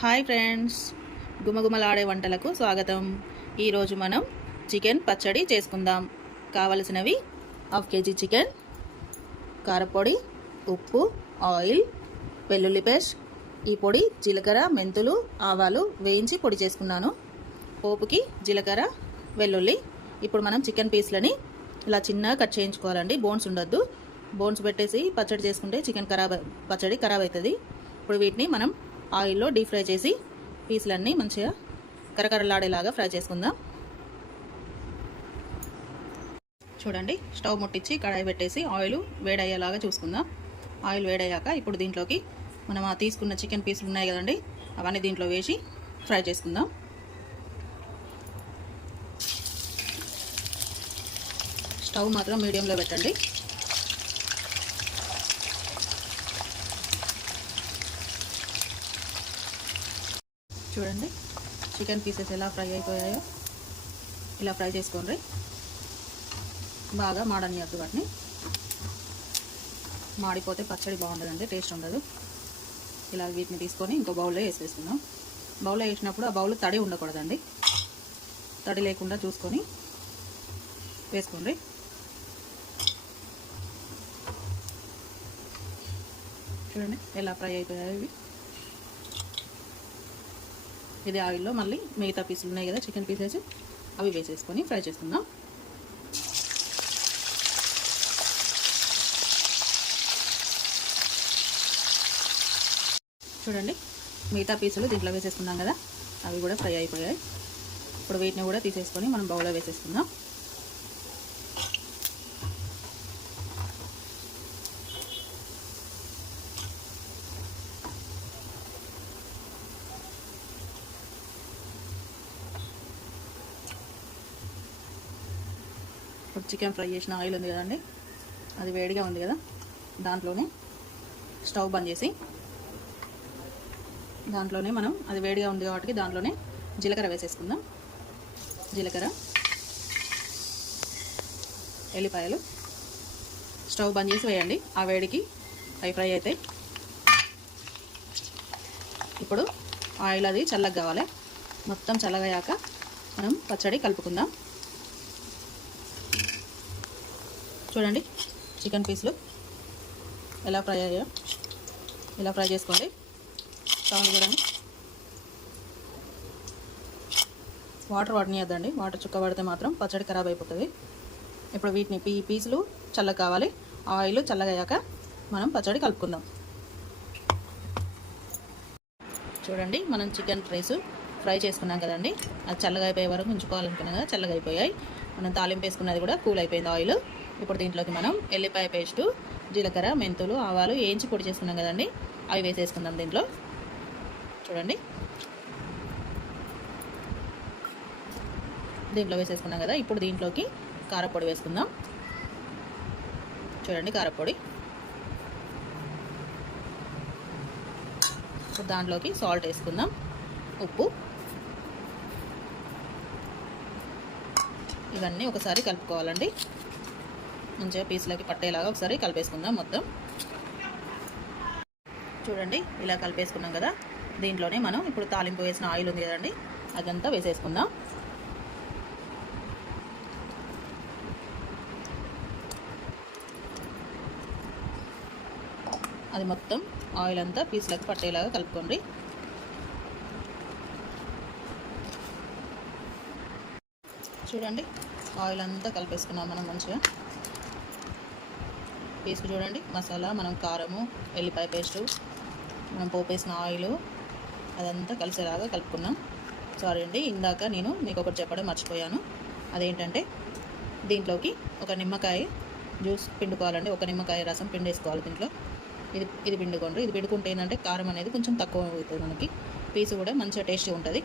Hi friends. గుమగుమలాడే వంటలకు స్వాగతం. ఈరోజు మనం చికెన్ పచ్చడి చేసుకుందాం. కావలసినవి హాఫ్ కేజీ చికెన్ కారపొడి ఉప్పు ఆయిల్ వెల్లుల్లి పేస్ట్ ఈ పొడి జీలకర్ర మెంతులు ఆవాలు వేయించి పొడి చేసుకున్నాను. పోపుకి జీలకర్ర వెల్లుల్లి. ఇప్పుడు మనం చికెన్ పీస్లని ఇలా చిన్నగా కట్ చేయించుకోవాలండి. బోన్స్ ఉండొద్దు. బోన్స్ పెట్టేసి పచ్చడి చేసుకుంటే చికెన్ ఖరాబ్ పచ్చడి ఖరాబ్ అవుతుంది. ఇప్పుడు వీటిని మనం ఆయిల్లో డీప్ ఫ్రై చేసి పీసులన్నీ మంచిగా కరకరలాడేలాగా ఫ్రై చేసుకుందాం. చూడండి స్టవ్ ముట్టించి కడాయి పెట్టేసి ఆయిల్ వేడయ్యేలాగా చూసుకుందాం. ఆయిల్ వేడయ్యాక ఇప్పుడు దీంట్లోకి మనం ఆ తీసుకున్న చికెన్ పీసులు ఉన్నాయి కదండి అవన్నీ దీంట్లో వేసి ఫ్రై చేసుకుందాం. స్టవ్ మాత్రం మీడియంలో పెట్టండి. చూడండి. చికెన్ పీసెస్ ఎలా ఫ్రై అయిపోయాయో ఇలా ఫ్రై చేసుకోండి. బాగా మాడనియద్దు వాటిని. మాడిపోతే పచ్చడి బాగుండదండి టేస్ట్ ఉండదు. ఇలా వీటిని తీసుకొని ఇంకో బౌల్లో వేసేసుకుందాం. బౌల్లో వేసినప్పుడు ఆ బౌల్ తడి ఉండకూడదండి. తడి లేకుండా చూసుకొని వేసుకోండి. చూడండి ఎలా ఫ్రై అయిపోయాయి ఇవి. ఇది ఆయిల్లో మళ్ళీ మిగతా పీసులు ఉన్నాయి కదా చికెన్ పీసెస్ అవి వేసేసుకొని ఫ్రై చేసుకుందాం. చూడండి మిగతా పీసులు దీంట్లో వేసేసుకున్నాం కదా అవి కూడా ఫ్రై అయిపోయాయి. ఇప్పుడు వీటిని కూడా తీసేసుకొని మనం బౌల్లో వేసేసుకుందాం. ఇప్పుడు చికెన్ ఫ్రై చేసిన ఆయిల్ ఉంది కదండి. అది వేడిగా ఉంది కదా. దాంట్లోనే స్టవ్ బంద్ చేసి దాంట్లోనే మనం అది వేడిగా ఉంది కాబట్టి దాంట్లోనే జీలకర్ర వేసేసుకుందాం. జీలకర్ర ఎల్లిపాయలు స్టవ్ బంద్ చేసి వేయండి. ఆ వేడికి అవి ఫ్రై అవుతాయి ఇప్పుడు ఆయిల్ అది చల్లగా కావాలి. మొత్తం చల్లగయ్యాక మనం పచ్చడి కలుపుకుందాం. చూడండి. చికెన్ పీసులు ఎలా ఫ్రై అయ్యా ఇలా ఫ్రై చేసుకోండి సౌండ్ కూడా. వాటర్ వాడనియద్దండి. వాటర్ చుక్క పడితే మాత్రం పచ్చడి ఖరాబ్ అయిపోతుంది. ఇప్పుడు వీటిని పీ పీసులు చల్లగా కావాలి. ఆయిల్ చల్లగయ్యాక మనం పచ్చడి కలుపుకుందాం. చూడండి మనం చికెన్ ఫ్రైస్ ఫ్రై చేసుకున్నాం కదండి. అది చల్లగా అయిపోయే వరకు ఉంచుకోవాలనుకున్నాం కదా చల్లగా అయిపోయాయి. మనం తాలింపు వేసుకున్నది కూడా కూల్ అయిపోయింది ఆయిల్ ఇప్పుడు దీంట్లోకి మనం ఎల్లిపాయ పేస్టు జీలకర్ర మెంతులు ఆవాలు వేయించి పొడి చేసుకున్నాం కదండి. అవి వేసేసుకుందాం దీంట్లో. చూడండి. దీంట్లో వేసేసుకున్నాం కదా. ఇప్పుడు దీంట్లోకి కారపొడి వేసుకుందాం. చూడండి కారపొడి. ఇప్పుడు దాంట్లోకి సాల్ట్ వేసుకుందాం. ఉప్పు. ఇవన్నీ ఒకసారి కలుపుకోవాలండి. మంచిగా పీసులకి పట్టేలాగా ఒకసారి కలిపేసుకుందాం మొత్తం. చూడండి ఇలా కలిపేసుకున్నాం కదా. దీంట్లోనే మనం ఇప్పుడు తాలింపు వేసిన ఆయిల్ ఉంది కదండి అదంతా వేసేసుకుందాం. అది మొత్తం ఆయిల్ అంతా పీసులకు పట్టేలాగా కలుపుకోండి. చూడండి ఆయిల్ అంతా కలిపేసుకున్నాం మనం మంచిగా. పీసుకు చూడండి. మసాలా మనం కారము ఎల్లిపాయ పేస్టు మనం పోపేసిన ఆయిల్ అదంతా కలిసేలాగా కలుపుకున్నాం. సారీ అండి ఇందాక నేను మీకు ఒకటి చెప్పడం మర్చిపోయాను. అదేంటంటే దీంట్లోకి ఒక నిమ్మకాయ జ్యూస్ పిండుకోవాలండి. ఒక నిమ్మకాయ రసం పిండేసుకోవాలి దీంట్లో. ఇది ఇది పిండుకోండి. ఇది పిండుకుంటే ఏంటంటే కారం అనేది కొంచెం తక్కువ అవుతుంది మనకి. పీసు కూడా మంచిగా టేస్టీ ఉంటుంది.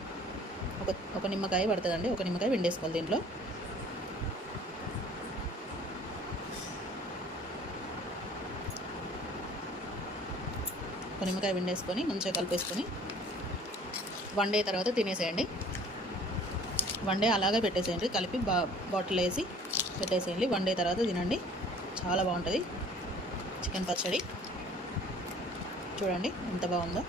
ఒక ఒక నిమ్మకాయ పడుతుందండి. ఒక నిమ్మకాయ పిండేసుకోవాలి దీంట్లో. ఒక నిమ్మకాయ పిండేసుకొని మంచిగా కలిపేసుకొని వన్ డే తర్వాత తినేసేయండి. వన్ డే అలాగే పెట్టేసేయండి. కలిపి బా బాటిల్ వేసి పెట్టేసేయండి. వన్ డే తర్వాత తినండి. చాలా బాగుంటుంది. చికెన్ పచ్చడి. చూడండి ఎంత బాగుందో.